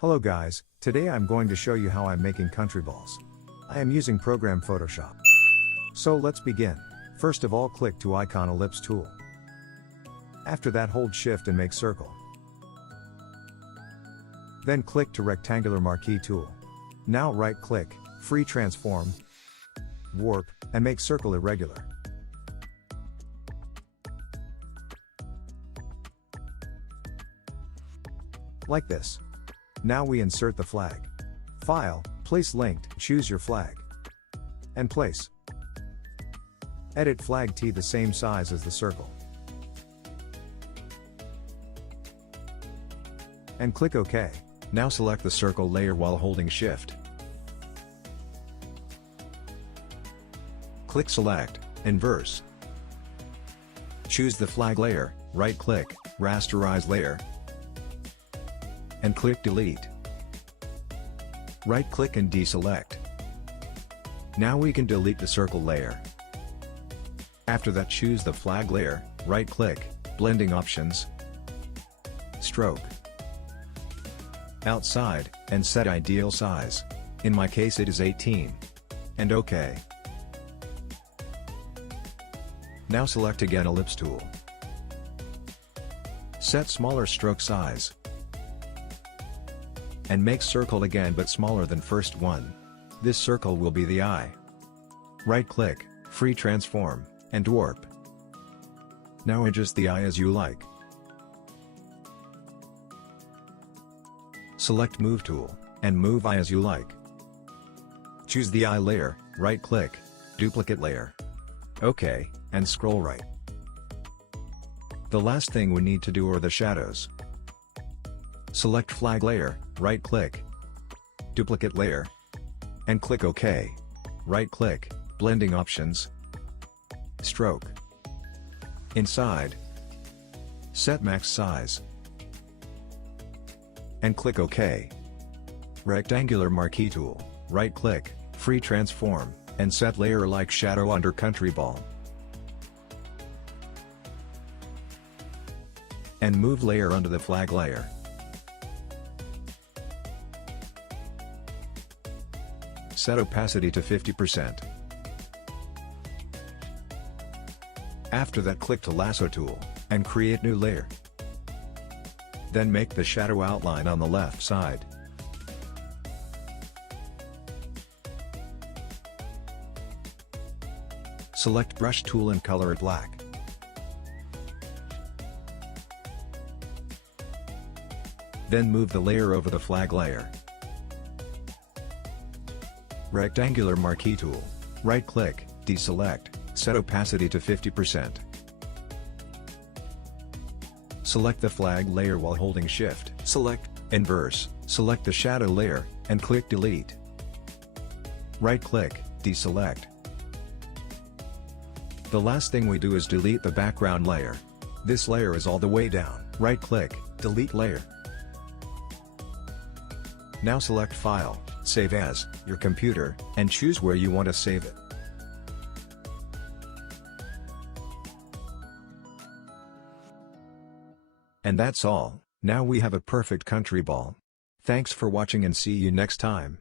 Hello guys, today I'm going to show you how I'm making country balls. I am using program Photoshop. So let's begin. First of all, click to icon ellipse tool. After that, hold shift and make circle. Then click to rectangular marquee tool. Now right click, free transform, warp, and make circle irregular. Like this. Now we insert the flag. File, place linked, choose your flag. And place. Edit flag T the same size as the circle. And click OK. Now select the circle layer while holding shift. Click Select, Inverse. Choose the flag layer, right click, Rasterize layer, and click Delete. Right click and deselect. Now we can delete the circle layer. After that, choose the flag layer, right click, Blending Options, Stroke, Outside, and set ideal size. In my case it is 18. And OK. Now select again ellipse tool. Set smaller stroke size. And make circle again but smaller than first one. This circle will be the eye. Right click, free transform, and warp. Now adjust the eye as you like. Select move tool, and move eye as you like. Choose the eye layer, right click, duplicate layer. OK, and scroll right. The last thing we need to do are the shadows. Select flag layer, right click, duplicate layer, and click OK. Right click, blending options, stroke, inside, set max size, and click OK. Rectangular marquee tool, right click, free transform, and set layer like shadow under country ball. And move layer under the flag layer. Set opacity to 50%. After that, click to lasso tool, and create new layer. Then make the shadow outline on the left side. Select brush tool and color it black. Then move the layer over the flag layer. Rectangular marquee tool, right click, deselect, set opacity to 50%. Select the flag layer while holding shift, select, inverse, select the shadow layer, and click delete. Right click, deselect. The last thing we do is delete the background layer. This layer is all the way down, right click, delete layer. Now select File, Save As, your computer, and choose where you want to save it. And that's all. Now we have a perfect country ball. Thanks for watching and see you next time.